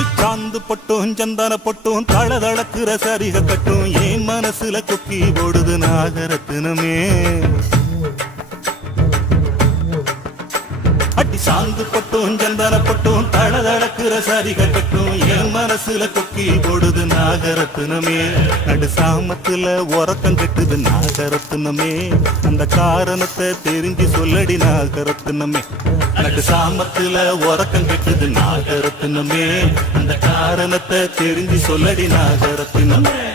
சாந்து பொட்டும் சந்தன பொட்டும் தளதளக்குற சரிக கட்டும் என் மனசுல கொக்கி போடுது நாகரத்தினமே. அடி சாந்து பொட்டும் சந்தன பொட்டும் தளதளக்குற சரிக கட்டும் என் மனசுல கொக்கி போடுது நாகரத்தினமே. நடு சாமத்துல உறக்கம் கெட்டுது நாகரத்தினமே. அந்த காரணத்தை தெரிஞ்சு சொல்லடி நாகரத்தினமே. நடு சாமத்துல உறக்கம் கெட்டுது நாகரத்தினமே. அந்த காரணத்தை தெரிஞ்சு சொல்லடி நாகரத்தினமே.